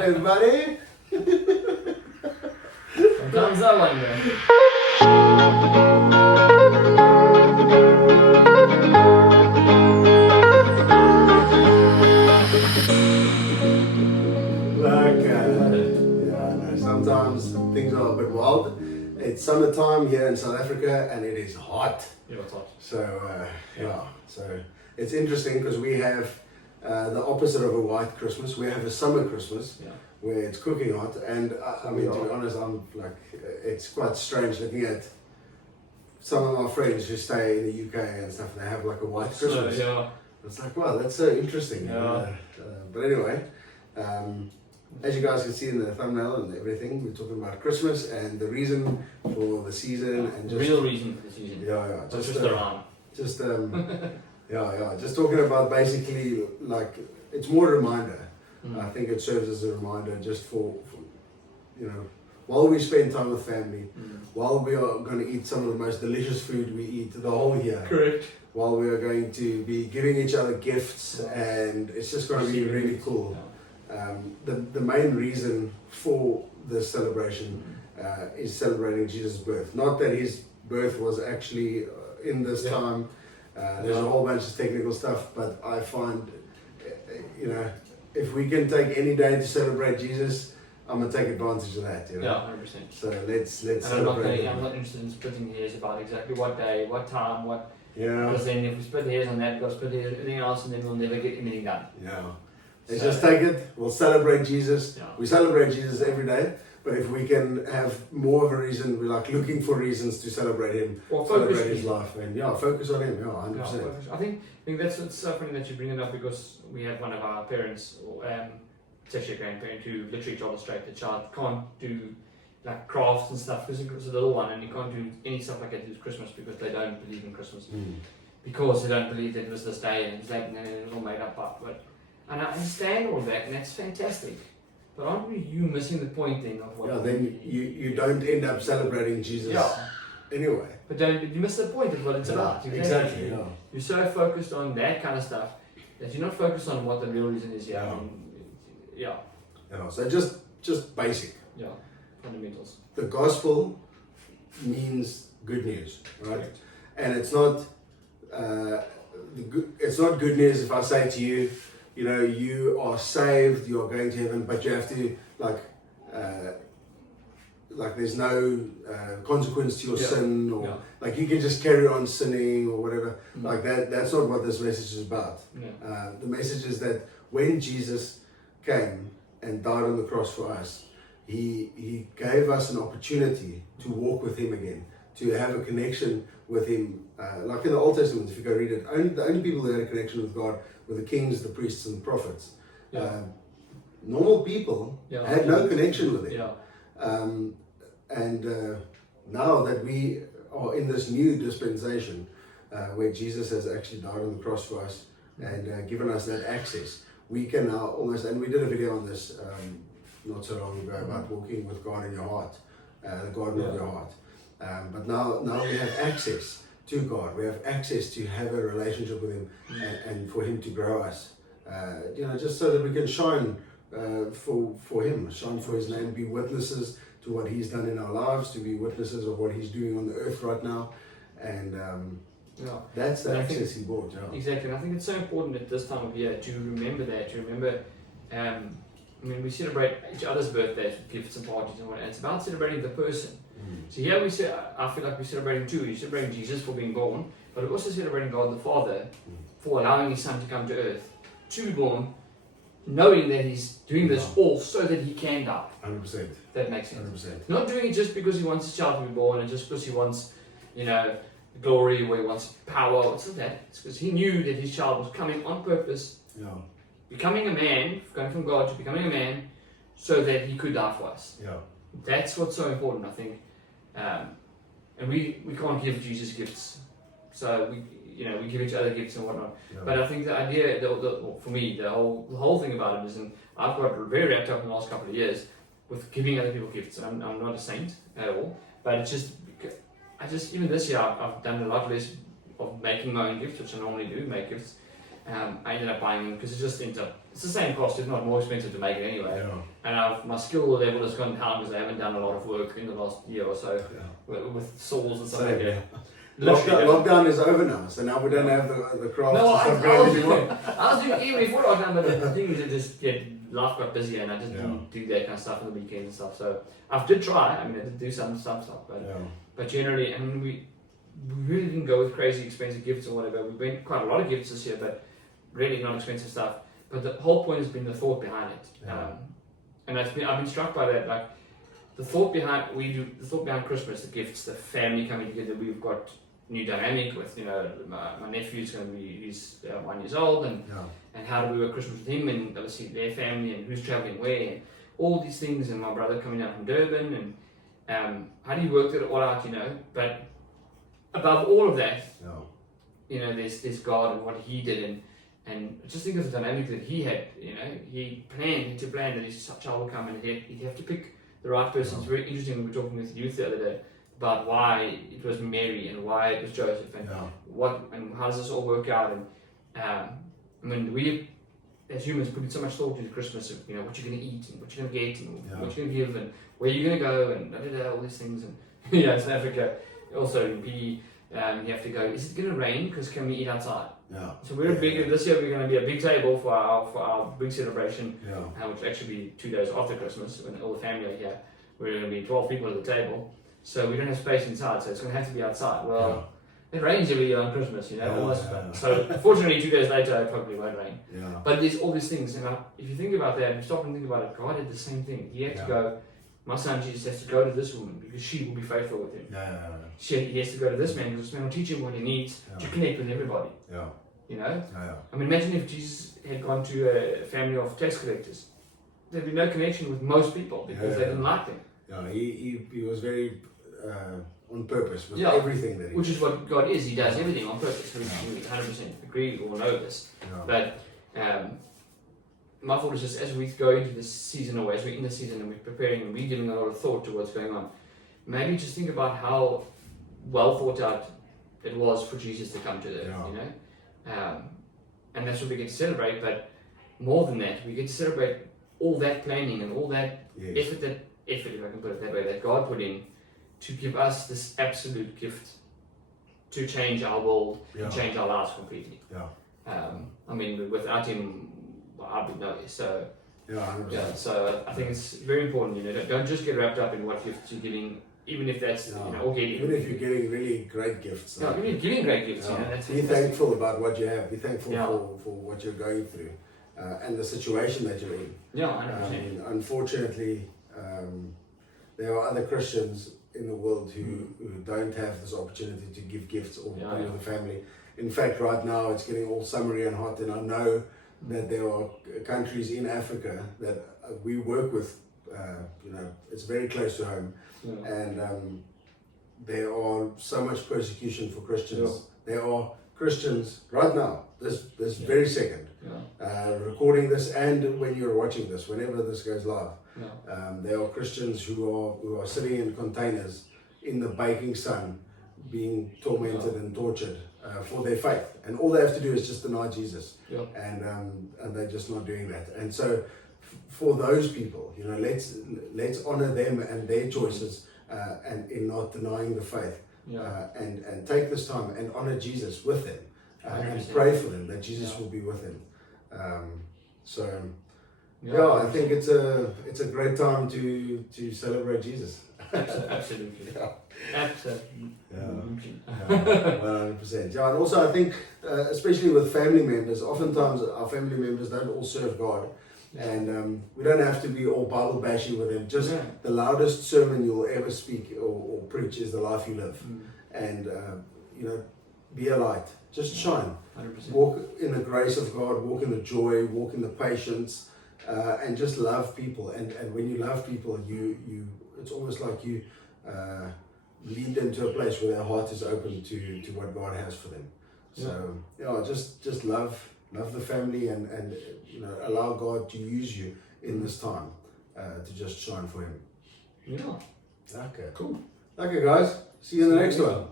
everybody. Sometimes I wonder. Sometimes things are a bit wild. It's summertime here in South Africa and it is hot. Yeah, it's hot. So it's interesting because we have the opposite of a white Christmas. We have a summer Christmas where it's cooking hot, and I mean, to be honest, I'm like, it's quite strange looking at some of my friends who stay in the UK and stuff, and they have like a white Christmas. It's like, wow, that's so interesting. But anyway, as you guys can see in the thumbnail and everything, we're talking about Christmas and the reason for the season and just real reason for the season. Just around. Just talking about basically, like, it's more a reminder. I think it serves as a reminder just for you know, while we spend time with family, while we are going to eat some of the most delicious food we eat the whole year. Correct. While we are going to be giving each other gifts, and it's just going to be really cool. The main reason for this celebration is celebrating Jesus' birth. Not that his birth was actually in this time. There's a whole bunch of technical stuff, but I find, you know, if we can take any day to celebrate Jesus, I'm gonna take advantage of that. You know? Yeah, 100%. So let's celebrate. I'm not interested in splitting hairs about exactly what day, what time, what. Yeah. Because then if we split hairs on that, we've got to split hairs on everything else, and then we'll never get anything done. Yeah. Let's just take it. We'll celebrate Jesus. Yeah. We celebrate Jesus every day. But if we can have more of a reason, we're like looking for reasons to celebrate him, celebrate his life, and focus on him. 100%. I think that's what's so funny that you bring it up, because we have one of our parents, it's actually a grandparent, who literally told us straight the child can't do like crafts and stuff because it was a little one, and you can't do any stuff like that with Christmas because they don't believe in Christmas, because they don't believe that it was this day and that, and it was all made up. And I understand all that, and that's fantastic. But aren't you missing the point then of what? Yeah, then you don't end up celebrating Jesus anyway. But you miss the point of what it's about. Exactly. Yeah. You're so focused on that kind of stuff that you're not focused on what the real reason is. So just basic. Yeah. Fundamentals. The gospel means good news, right? Correct. And it's not good news if I say to you, you know, you are saved, you are going to heaven, but you have to like there's no consequence to your sin, or like you can just carry on sinning or whatever. Like that's not what this message is about. The message is that when Jesus came and died on the cross for us, he gave us an opportunity to walk with him again, to have a connection with him. Like in the Old Testament, if you go read it, the only people that had a connection with God were the kings, the priests, and the prophets. Normal people had no connection with him. Now that we are in this new dispensation, where Jesus has actually died on the cross for us and given us that access, we can now almost, and we did a video on this not so long ago about walking with God in your heart, the garden of your heart. But now we have access to God. We have access to have a relationship with him and for him to grow us. Just so that we can shine for him, shine for his name, be witnesses to what he's done in our lives, to be witnesses of what he's doing on the earth right now. And that's the access he brought. Exactly. And I think it's so important at this time of year to remember that, we celebrate each other's birthdays with gifts and parties and whatnot. It's about celebrating the person. So here I feel like we're celebrating two. We're celebrating Jesus for being born, but we're also celebrating God the Father for allowing his son to come to earth, to be born, knowing that he's doing this all so that he can die. 100%. That makes sense. 100%. Not doing it just because he wants his child to be born and just because he wants, glory, or he wants power. It's not that. It's because he knew that his child was coming on purpose, becoming a man, going from God to becoming a man, so that he could die for us. That's what's so important, I think. And we can't give Jesus gifts, so we give each other gifts and whatnot. But I think the idea, for me, the whole thing about it is, and I've got very wrapped up in the last couple of years with giving other people gifts. And I'm not a saint at all, but it's just even this year I've done a lot less of making my own gifts, which I normally do, make gifts. I ended up buying them because it just ends up, it's the same cost, if not more expensive to make it anyway. Yeah. And my skill level has gone down because I haven't done a lot of work in the last year or so with saws and stuff like that. Lockdown is over now, so now we don't have the crafts No, and stuff I going was anymore. I was doing even before lockdown, but the thing is, it just life got busier, and I just didn't do that kind of stuff on the weekends and stuff. So I did try. I mean, I did do some stuff, but generally, I mean, we really didn't go with crazy expensive gifts or whatever. We went quite a lot of gifts this year, but really not expensive stuff. But the whole point has been the thought behind it, and I've been struck by that. Like the thought behind Christmas, the gifts, the family coming together. We've got new dynamic with my nephew's going to be he's 1 year old, and how do we work Christmas with him, and obviously their family, and who's traveling where, and all these things, and my brother coming out from Durban, and how do you work it all out, But above all of that, there's God and what He did, and just think of the dynamic that He had. He had to plan that his child would come, and he'd have to pick the right person. It's very interesting. We were talking with youth the other day about why it was Mary and why it was Joseph, and what and how does this all work out. And I mean, we as humans put in so much thought into Christmas of what you're going to eat and what you're going to get and what you're going to give and where you're going to go and all these things. And South Africa also in PE, you have to go. Is it going to rain? Because can we eat outside? Yeah. So this year we're going to be a big table for our big celebration, which will actually be 2 days after Christmas when all the family are here. We're going to be 12 people at the table. So we don't have space inside, so it's going to have to be outside. Well, it rains every year on Christmas, almost. So fortunately, 2 days later, it probably won't rain. Yeah. But there's all these things, and if you think about that, if you stop and think about it, God did the same thing. He had to go. My son Jesus has to go to this woman because she will be faithful with him. He has to go to this man because this man will teach him what he needs to connect with everybody. I mean, imagine if Jesus had gone to a family of tax collectors. There'd be no connection with most people because they didn't like him. Yeah, he was very on purpose with everything that he which is what God is. He does everything on purpose. We 100% agree or know this. But my thought is just as we go into this season, or as we're in the season and we're preparing and we're giving a lot of thought to what's going on, maybe just think about how well thought out it was for Jesus to come to earth, and that's what we get to celebrate. But more than that, we get to celebrate all that planning and all that effort, if I can put it that way, that God put in to give us this absolute gift to change our world and change our lives completely. I mean, without Him, I'd be nowhere. So, so I think it's very important. Don't just get wrapped up in what gifts you're giving, even if that's or getting. Even if you're getting really great gifts. Even if you're giving great gifts, be thankful about what you have. Be thankful for what you're going through and the situation that you're in. 100%. Unfortunately, there are other Christians in the world who don't have this opportunity to give gifts or be with the family. In fact, right now it's getting all summery and hot, and I know that there are countries in Africa that we work with. It's very close to home, and there are so much persecution for Christians. There are Christians right now, this very second, recording this, and when you're watching this, whenever this goes live. There are Christians who are sitting in containers in the baking sun, being tormented and tortured for their faith, and all they have to do is just deny Jesus, and they're just not doing that. And so, for those people, let's honor them and their choices, and in not denying the faith, and take this time and honor Jesus with them, and pray for them that Jesus will be with them. I think it's a great time to celebrate Jesus. Absolutely. Absolutely. 100%. And also I think, especially with family members, oftentimes our family members don't all serve God, and we don't have to be all Bible bashing with them. Just the loudest sermon you'll ever speak or preach is the life you live, and be a light. Just shine. 100%. Walk in the grace of God. Walk in the joy. Walk in the patience. And just love people, and when you love people, you it's almost like you lead them to a place where their heart is open to what God has for them. So just love the family, and allow God to use you in this time to just shine for Him. Okay, cool. Okay, guys, see you in the next one.